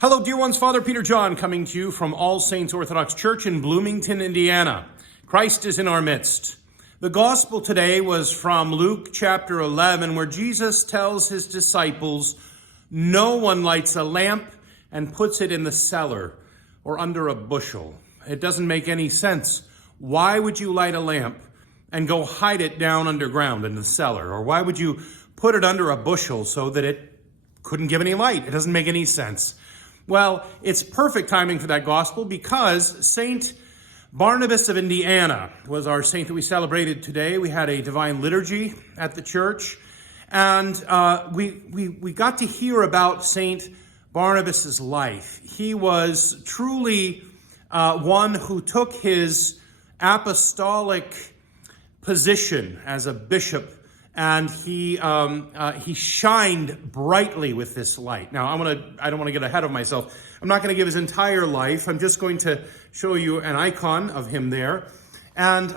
Hello, dear ones. Father Peter John coming to you from All Saints Orthodox Church in Bloomington, Indiana. Christ is in our midst. The gospel today was from Luke chapter 11, where Jesus tells his disciples, no one lights a lamp and puts it in the cellar or under a bushel. It doesn't make any sense. Why would you light a lamp and go hide it down underground in the cellar? Or why would you put it under a bushel so that it couldn't give any light? It doesn't make any sense. Well, it's perfect timing for that gospel because Saint Barnabas of Indiana was our saint that we celebrated today. We had a divine liturgy at the church, and we got to hear about Saint Barnabas's life. He was truly one who took his apostolic position as a bishop, and he shined brightly with this light. Now, I don't want to get ahead of myself. I'm not going to give his entire life. I'm just going to show you an icon of him there, and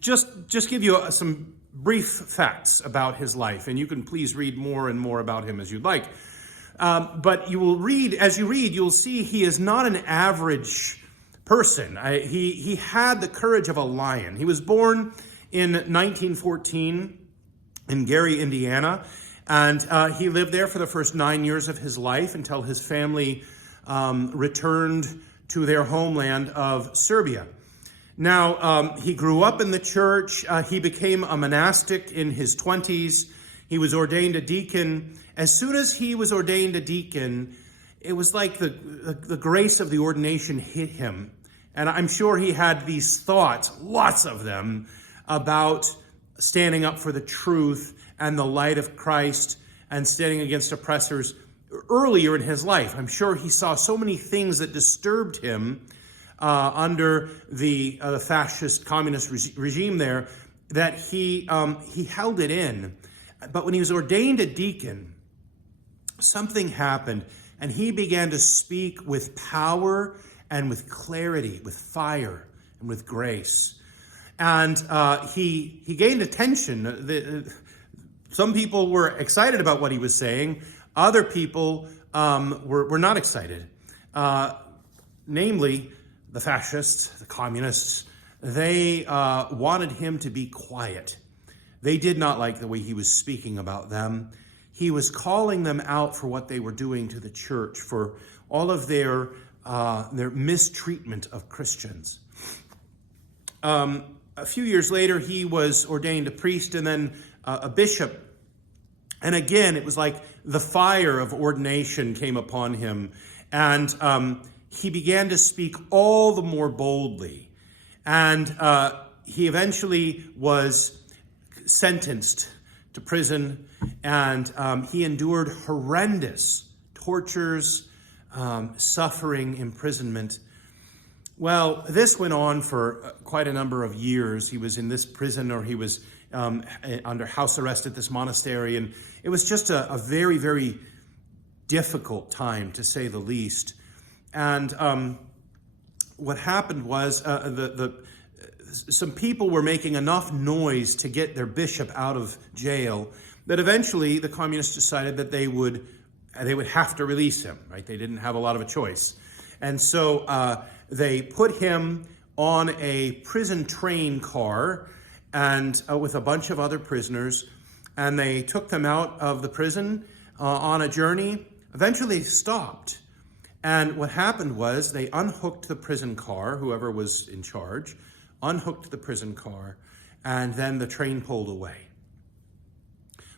just give you some brief facts about his life. And you can please read more and more about him as you'd like. But you will read, as you read, you'll see he is not an average person. He had the courage of a lion. He was born in 1914 in Gary, Indiana, and he lived there for the first 9 years of his life until his family returned to their homeland of Serbia. Now, he grew up in the church. He became a monastic in his 20s. He was ordained a deacon. As soon as he was ordained a deacon, it was like the grace of the ordination hit him. And I'm sure he had these thoughts, lots of them, about standing up for the truth and the light of Christ and standing against oppressors earlier in his life. I'm sure he saw so many things that disturbed him under the fascist communist regime there that he held it in. But when he was ordained a deacon, something happened, and he began to speak with power and with clarity, with fire and with grace. And he gained attention. Some people were excited about what he was saying. Other people were not excited. Namely, the fascists, the communists, they wanted him to be quiet. They did not like the way he was speaking about them. He was calling them out for what they were doing to the church, for all of their mistreatment of Christians. A few years later, he was ordained a priest and then a bishop. And again, it was like the fire of ordination came upon him. And he began to speak all the more boldly. And he eventually was sentenced to prison. And he endured horrendous tortures, suffering, imprisonment. Well, this went on for quite a number of years. He was in this prison, or he was under house arrest at this monastery, and it was just a very, very difficult time, to say the least. And what happened was some people were making enough noise to get their bishop out of jail that eventually the communists decided that they would have to release him. Right? They didn't have a lot of a choice, and so they put him on a prison train car and with a bunch of other prisoners, and they took them out of the prison on a journey. Eventually they stopped. And what happened was they unhooked the prison car, whoever was in charge, unhooked the prison car, and then the train pulled away.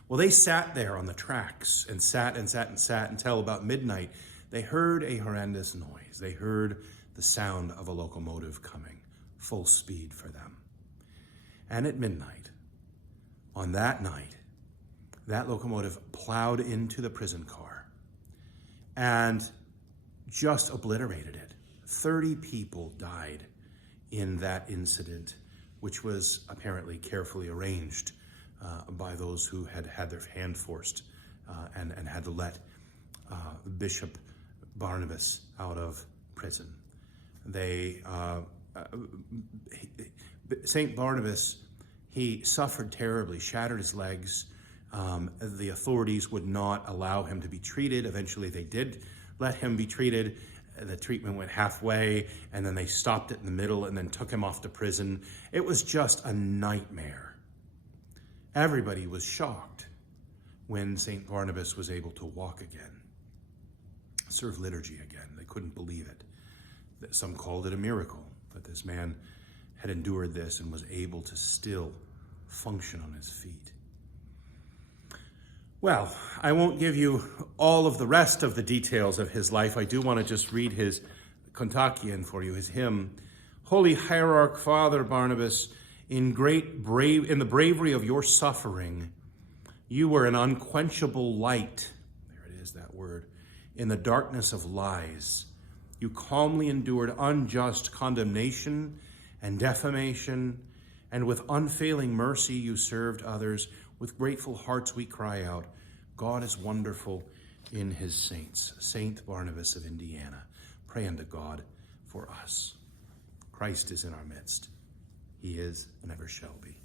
Well, they sat there on the tracks and sat until about midnight. They heard a horrendous noise. They heard the sound of a locomotive coming, full speed for them. And at midnight, on that night, that locomotive plowed into the prison car and just obliterated it. 30 people died in that incident, which was apparently carefully arranged by those who had their hand forced and had to let Bishop Barnabas out of prison. St. Barnabas, he suffered terribly, shattered his legs. The authorities would not allow him to be treated. Eventually they did let him be treated. The treatment went halfway, and then they stopped it in the middle and then took him off to prison. It was just a nightmare. Everybody was shocked when St. Barnabas was able to walk again, serve liturgy again. They couldn't believe it. Some called it a miracle that this man had endured this and was able to still function on his feet. Well, I won't give you all of the rest of the details of his life. I do want to just read his kontakion for you, his hymn. Holy Hierarch Father Barnabas, in the bravery of your suffering, you were an unquenchable light. There it is, that word. In the darkness of lies, you calmly endured unjust condemnation and defamation, and with unfailing mercy you served others. With grateful hearts we cry out, God is wonderful in his saints. Saint Barnabas of Indiana, pray unto God for us. Christ is in our midst. He is and ever shall be.